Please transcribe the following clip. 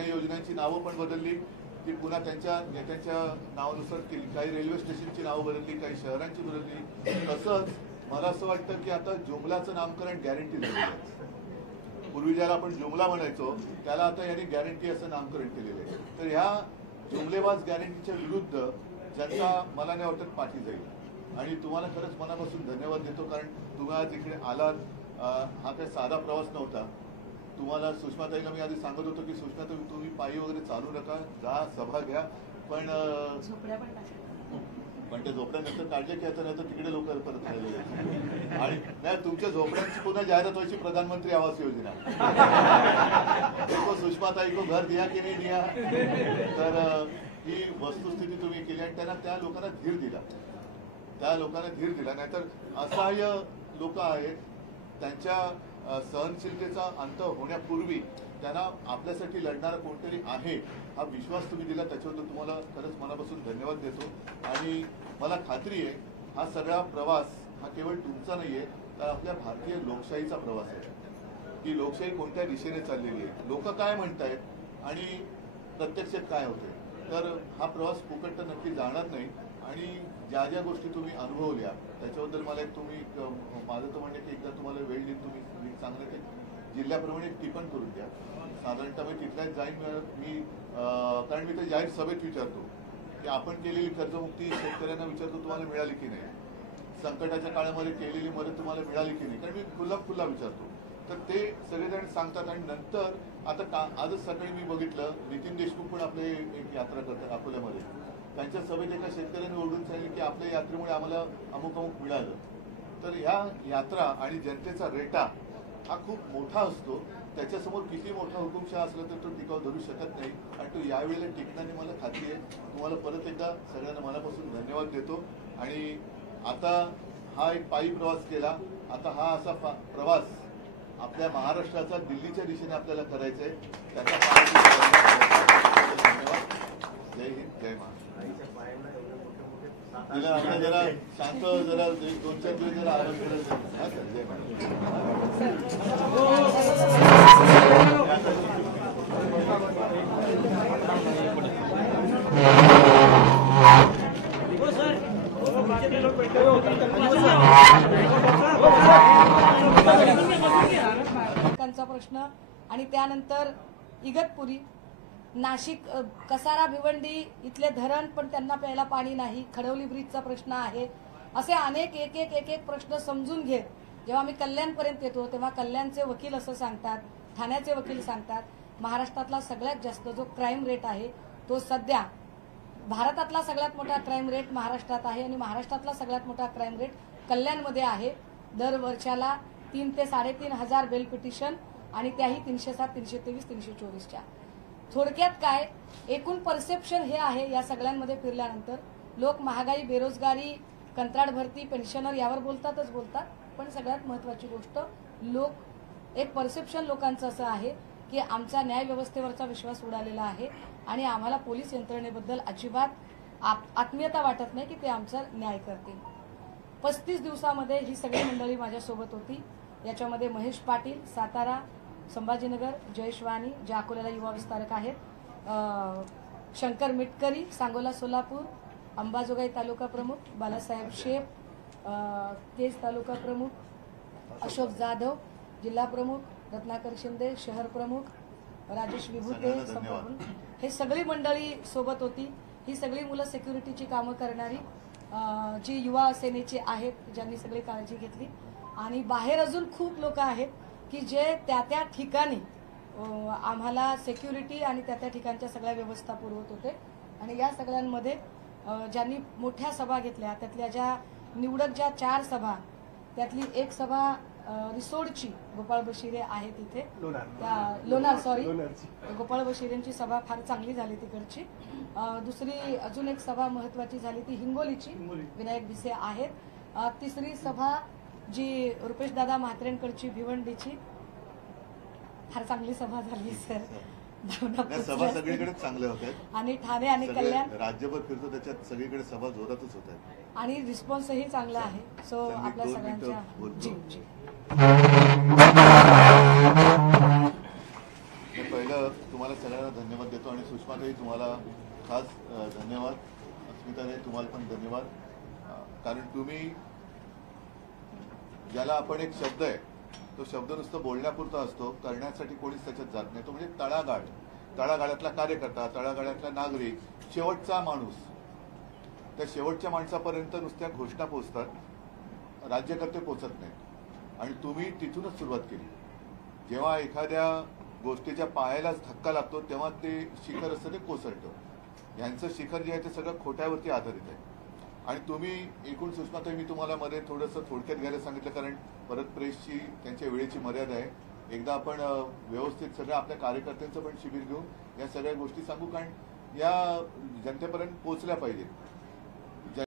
काही योजनांची नावं पण बदलली, ती पुन्हा त्यांच्या नेत्यांच्या नावानुसार केली. काही रेल्वे स्टेशनची नावं बदलली, काही शहरांची बदलली. तसंच मला असं वाटतं की आता जुमलाचं नामकरण गॅरंटी झालेलं आहे. पूर्वी ज्याला आपण जुमला म्हणायचो त्याला आता यांनी गॅरंटी असं नामकरण केलेलं आहे. तर ह्या जुमलेबाज गॅरंटीच्या विरुद्ध जनता मला नाही वाटत पाठी जाईल. आणि तुम्हाला खरंच मनापासून धन्यवाद देतो, कारण तुम्ही आज इकडे आलात. हा काही साधा प्रवास नव्हता. तुम्हाला सुषमाताईला मी आधी सांगत होतो की सुषमाताई तुम्ही पायी वगैरे चालू नका, जा सभा घ्या, पण ते झोपड्यानंतर काढले की आता नाही तर तिकडे लोक परत राहिले. आणि नाही, तुमच्या झोपड्यांची पुन्हा जाहिरात व्हायची प्रधानमंत्री आवास योजना. सुषमाताई को घर दिया की नाही दिया. तर ही वस्तुस्थिती तुम्ही केली आणि त्यांना त्या लोकांना धीर दिला. नाहीतर असहाय्य लोक आहेत, त्यांच्या सहनशीलतेचा अंत होण्यापूर्वी त्यांना आपल्यासाठी लढणारा कोणतरी आहे हा विश्वास तुम्ही दिला, त्याच्याबद्दल तुम्हाला खरंच मनापासून धन्यवाद देतो. आणि मला खात्री आहे हा सगळा प्रवास हा केवळ तुमचा नाहीये, तर आपल्या भारतीय लोकशाहीचा प्रवास आहे. की लोकशाही कोणत्या दिशेने चाललेली आहे, लोक काय म्हणतायत आणि प्रत्यक्षात काय होते. तर हा प्रवास फुकट तर नक्की जाणार नाही. आणि ज्या ज्या गोष्टी तुम्ही अनुभवल्या त्याच्याबद्दल मला एक तुम्ही माझं तर म्हणणे की एकदा तुम्हाला वेळ देऊन तुम्ही चांगलं ते जिल्ह्याप्रमाणे टिपण करून द्या. साधारणतः मी तिथल्याच जाईन मी, कारण मी ते जाहीर सभेत विचारतो की आपण केलेली कर्जमुक्ती शेतकऱ्यांना विचारतो तुम्हाला मिळाली की नाही, संकटाच्या काळामध्ये केलेली मदत तुम्हाला मिळाली की नाही, कारण मी खुल्ला विचारतो. तर ते सगळेजण सांगतात. आणि नंतर आता आजच सकाळी मी बघितलं नितीन देशमुख पण आपले एक यात्रा करतात अकोल्यामध्ये. त्यांच्या सभेत एका शेतकऱ्यांनी ओरडून सांगितलं की आपल्या यात्रेमुळे आम्हाला अमुक मिळालं. तर ह्या यात्रा आणि जनतेचा रेटा हा खूप मोठा असतो. त्याच्यासमोर किती मोठा हुकुमशहा असला तर तो टिकाव धरू शकत नाही. आणि तो यावेळेला टिकण्याने मला खात्री आहे. तुम्हाला परत एकदा सगळ्यांना मनापासून धन्यवाद देतो. आणि आता हा एक पायी प्रवास केला, आता हा असा प्रवास आपल्या महाराष्ट्राचा दिल्लीच्या दिशेने आपल्याला करायचा आहे. त्याचा धन्यवाद. जय हिंद, जय महाराष्ट्र. तिला आता जरा शांत, जरा 2-4 दिवस जरा आराम करायचं. हा सर, जय महाराष्ट्राचा प्रश्न आणि त्यानंतर इगतपुरी, नाशिक, कसारा, भिवंडी इथले धरण पण त्यांना प्यायला पाणी नाही, खडवली ब्रिजचा प्रश्न आहे. असे अनेक एक प्रश्न समजून घेत जेव्हा मी कल्याणपर्यंत येतो तेव्हा कल्याणचे वकील असं सांगतात, ठाण्याचे वकील सांगतात, महाराष्ट्रातला सगळ्यात जास्त जो क्राईम रेट आहे तो सध्या भारतातला सगळ्यात मोठा क्राईम रेट महाराष्ट्रात आहे आणि महाराष्ट्रातला सगळ्यात मोठा क्राईम रेट कल्याणमध्ये आहे. दर वर्षाला 3 ते 3.5 हजार बेल पिटिशन आणि त्याही 307, 323, 324च्या. थोडक्यात काय एकूण परसेप्शन हे आहे या सगळ्यांमध्ये फिरल्यानंतर लोक महागाई, बेरोजगारी, कंत्राट भरती, पेन्शनर यावर बोलतात, पण सगळ्यात महत्वाची गोष्ट लोक एक परसेप्शन लोकांचं असं आहे की आमचा न्याय व्यवस्थेवरचा विश्वास उडालेला आहे आणि आम्हाला पोलीस यंत्रणेबद्दल अजिबात आत्मीयता वाटत नाही की ते आमचा न्याय करतील. 35 दिवसामध्ये ही सगळी मंडळी माझ्यासोबत होती. याच्यामध्ये महेश पाटील सातारा, संभाजीनगर, जयेश वाणी जे अकोल्याला युवा विस्तारक आहेत, शंकर मिटकरी सांगोला सोलापूर, अंबाजोगाई तालुका प्रमुख बालासाहेब शेख, केज तालुका प्रमुख अशोक जाधव जिल्हा प्रमुख, रत्नाकर शिंदे शहर प्रमुख, राजेश विभूते हे सगळी मंडळी सोबत होती. ही सगळी मुलं सिक्युरिटीची कामं करणारी जी युवा सेनेची आहेत, ज्यांनी सगळी काळजी घेतली. आणि बाहेर अजून खूप लोक आहेत की जे त्या ठिकाणी आम्हाला सिक्युरिटी आणि त्या ठिकाणच्या सगळ्या व्यवस्था पुरवत होते. आणि या सगळ्यांमध्ये ज्यांनी मोठ्या सभा घेतल्या त्यातल्या ज्या निवडक ज्या 4 सभा, त्यातली एक सभा रिसोडची गोपाळ बशिरे आहे तिथे, लोणार गोपाळ बशिरेंची सभा फार चांगली झाली तिकडची. दुसरी अजून एक सभा महत्वाची झाली ती हिंगोलीची, विनायक भिसे आहेत. तिसरी सभा जी रुपेश दादा म्हात्रेंकडची भिवंडीची, फार चांगली सभा झाली सर. सभा सगळीकडे चांगल्या होत्या आणि ठाणे आणि कल्याण राज्यभर फिरतो त्याच्यात सगळीकडे सभा जोरातच होत आहेत आणि रिस्पॉन्सही चांगला आहे. सो आपल्या सगळ्यांच्या पहिलं तुम्हाला सगळ्यांना धन्यवाद देतो आणि सुषमाताई तुम्हाला खास धन्यवाद. अस्मिताताई तुम्हाला पण धन्यवाद. कारण तुम्ही ज्याला आपण एक शब्द आहे तो शब्द नुसतं बोलण्यापुरता असतो, करण्यासाठी कोणीच त्याच्यात जात नाही. तो म्हणजे तळागाळातला कार्यकर्ता, तळागाळातला नागरिक, शेवटचा माणूस. त्या शेवटच्या माणसापर्यंत नुसत्या घोषणा पोहोचतात, राज्यकर्ते पोहोचत नाहीत. आणि तुम्ही तिथूनच सुरुवात केली. जेव्हा एखाद्या गोष्टीच्या पायालाच धक्का लागतो तेव्हा ते शिखर असतं ते कोसळतं. यांचं शिखर जे आहे ते सगळं खोट्यावरती आधारित आहे. आणि तुम्ही एकूण सुषमाताई, मी तुम्हाला मध्ये थोडंसं थोडक्यात घ्यायला सांगितलं कारण परत प्रेसची त्यांच्या वेळेची मर्यादा आहे. एकदा आपण व्यवस्थित सगळं आपल्या कार्यकर्त्यांचं पण शिबिर घेऊन या सगळ्या गोष्टी सांगू, कारण या जनतेपर्यंत पोहोचल्या पाहिजेत.